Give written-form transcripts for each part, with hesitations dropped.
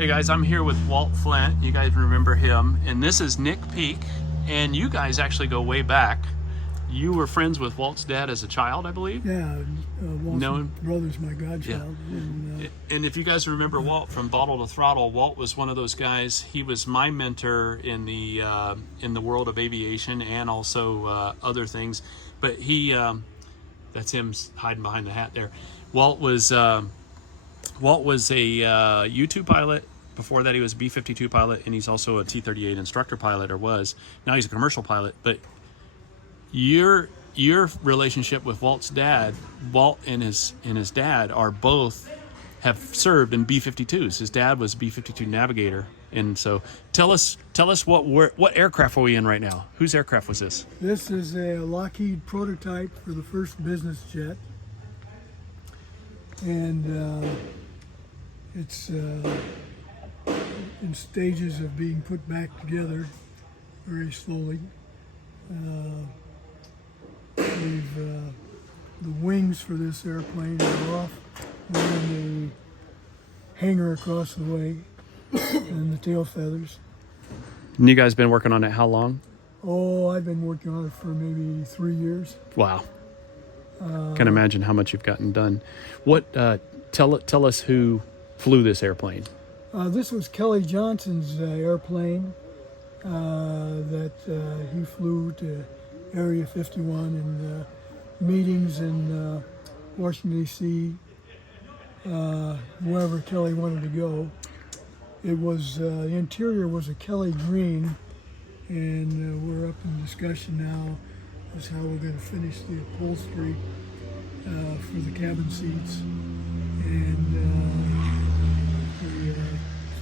Hey guys, I'm here with Walt Flint. You guys remember him. And this is Nick Peak. And you guys actually go way back. You were friends with Walt's dad as a child, I believe? Yeah, Walt's brother's my godchild. Yeah. And if you guys remember Walt from Bottle to Throttle, Walt was one of those guys. He was my mentor in the world of aviation and also other things. But he, that's him hiding behind the hat there. Walt was a U-2 pilot. Before that, he was a B-52 pilot, and he's also a T-38 instructor pilot, or was. Now he's a commercial pilot. But your relationship with Walt's dad, Walt and his dad are both have served in B-52s. His dad was a B-52 navigator, and so tell us what aircraft are we in right now? Whose aircraft was this? This is a Lockheed prototype for the first business jet, and it's in stages of being put back together very slowly. The wings for this airplane are off. We're in the hangar across the way, and the tail feathers. And you guys been working on it how long? Oh, I've been working on it for maybe 3 years. Wow. Can imagine how much you've gotten done. What? Tell us who flew this airplane. This was Kelly Johnson's airplane that he flew to Area 51 and meetings in Washington, D.C., wherever Kelly wanted to go. It was, the interior was a Kelly green, and we're up in discussion now as how we're going to finish the upholstery for the cabin seats and the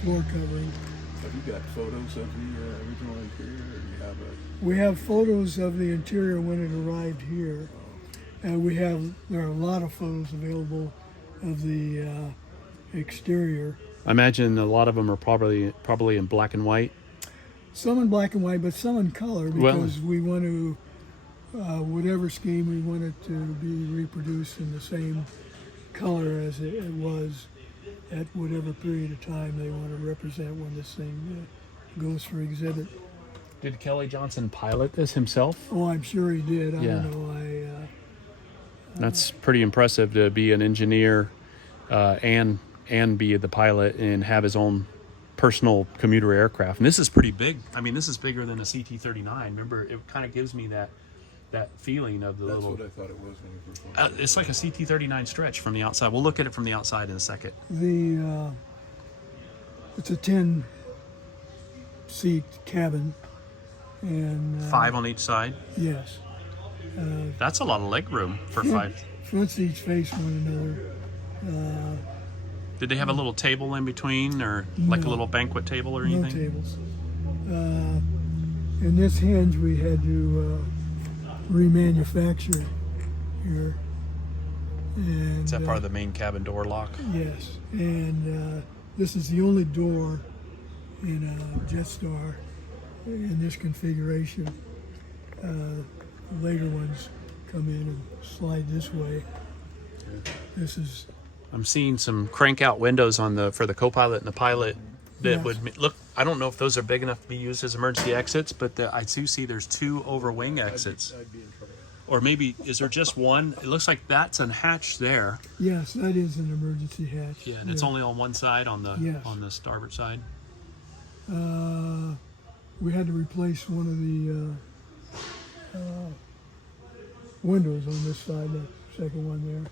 floor covering. Have you got photos of the original interior, or do you have a... We have photos of the interior when it arrived here. There are a lot of photos available of the exterior. I imagine a lot of them are probably in black and white. Some in black and white, but some in color, because we want to, whatever scheme, we want it to be reproduced in the same color as it was at whatever period of time they want to represent when this thing goes for exhibit. Did Kelly Johnson pilot this himself? Oh, I'm sure he did. I don't know. That's pretty impressive to be an engineer and be the pilot and have his own personal commuter aircraft. And this is pretty big. I mean, this is bigger than a CT-39. Remember, it kind of gives me that feeling of the That's little... what I thought it was when you first went. It's like a CT-39 stretch from the outside. We'll look at it from the outside in a second. It's a 10-seat cabin. And 5 on each side? Yes. That's a lot of leg room for 5. Front seats face one another. Did they have a little table in between, or like a little banquet table or anything? No tables. And this hinge we had to remanufacture here. And, Is that part of the main cabin door lock? Yes. And this is the only door in a Jetstar in this configuration. Later ones come in and slide this way. This is... I'm seeing some crank out windows for the co-pilot and the pilot that would look. I don't know if those are big enough to be used as emergency exits, but I do see there's 2 over wing exits. I'd be in trouble. Or maybe, is there just one? It looks like that's a hatch there. Yes, that is an emergency hatch. Yeah, and it's only on one side, on the starboard side. We had to replace one of the windows on this side, that second one there.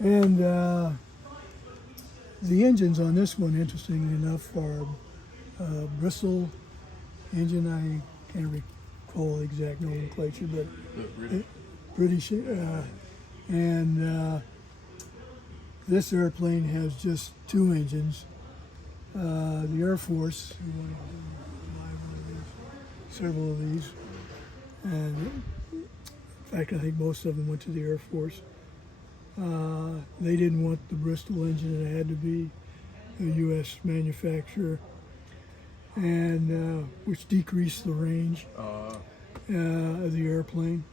And the engines on this one, interestingly enough, are Bristol engine. I can't recall the exact nomenclature, but British. And this airplane has just 2 engines. The Air Force, several of these, and in fact, I think most of them went to the Air Force. They didn't want the Bristol engine; it had to be a U.S. manufacturer, and which decreased the range of the airplane.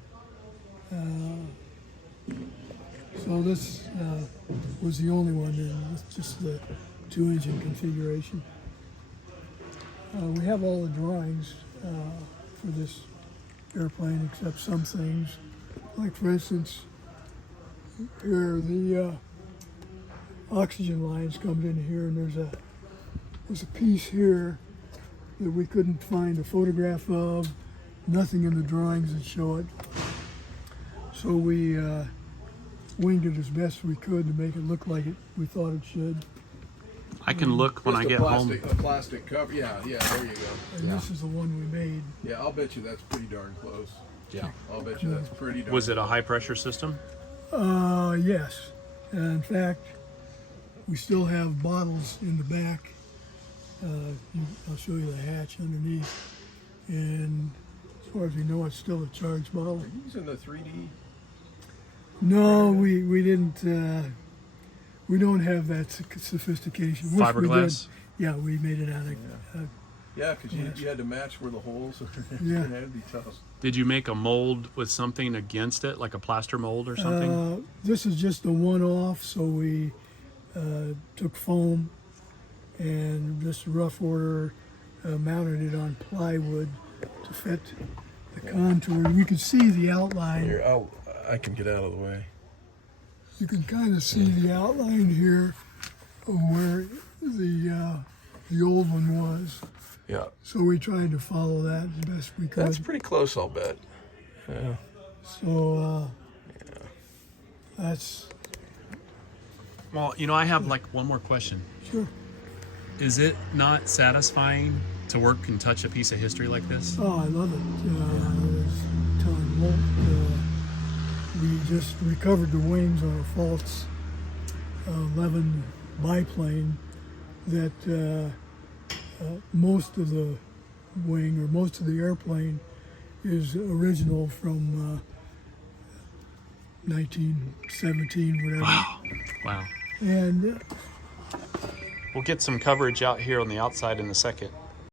So this was the only one, and just the two-engine configuration. We have all the drawings for this airplane except some things. Like for instance, here the oxygen lines comes in here, and there's a piece here that we couldn't find a photograph of, nothing in the drawings that show it. So we winged it as best we could to make it look like we thought it should. I can look when I Just get a home. plastic cover. Yeah, there you go. And this is the one we made. Yeah, I'll bet you that's pretty darn close. Yeah. I'll bet you that's pretty darn Was it a close. high pressure system? Yes. In fact, we still have bottles in the back. I'll show you the hatch underneath. And as far as we know, it's still a charged bottle. Are you using the 3D? No, we didn't. We don't have that sophistication. Wish we did. Fiberglass? Yeah, we made it out of. Yeah, because Yes. you had to match where the holes are. Yeah. That'd be tough. Did you make a mold with something against it, like a plaster mold or something? This is just a one-off, so we took foam and just rough order mounted it on plywood to fit the contour. You can see the outline. Here, I can get out of the way. You can kind of see the outline here of where the old one was. Yeah, So we tried to follow that as best we could. that's pretty close, I'll bet. Yeah. So that's Well, I have like one more question. sure. Is it not satisfying to work and touch a piece of history like this? Oh, I love it. I was telling Walt, we just recovered the wings on a False 11 biplane that most of the wing or most of the airplane is original from 1917, whatever. Wow. And We'll get some coverage out here on the outside in a second.